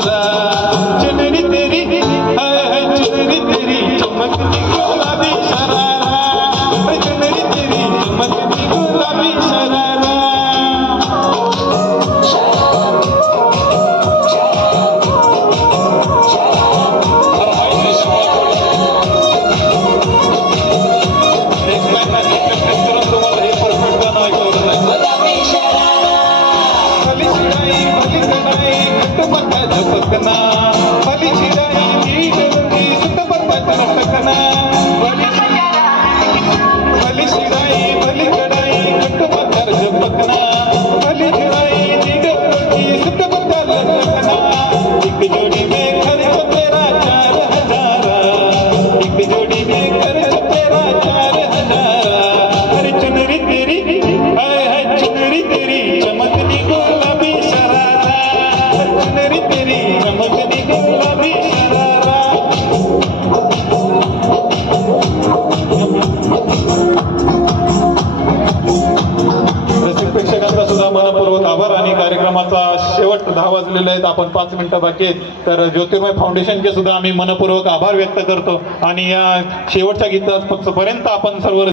शरारा चुनरी तेरी है चुनरी तेरी चमकती गुलाबी शरारा चुनरी तेरी चमकती गुलाबी शरारा झपकना भली चिराई नीट रंगी सुत बंद टकना भली चिराई भली कडाई घट पत्थर झपकना भली चिराई नीट रंगी सुत बंद टकना एक जोड़ी में खर्च तेरा 4,000 एक जोड़ी में खर्च तेरा 4,000 अरे चुनरी तेरी हाय हाय चुनरी तेरी चमकती गुलाबी शरारा चुनरी तेरी चमकती गुलाबी शरारा रसिक प्रेक्षकांचा सुद्धा मनपूर्वक आभार आणि कार्यक्रमाचा शेवट 10 वाजलेले आहेत आपण 5 मिनिटं बाकी आहेत तर ज्योतिर्मय फाउंडेशनचे सुद्धा आम्ही मनपूर्वक आभार व्यक्त करतो आणि या शेवटच्या गीतापर्यंत आपण सर्व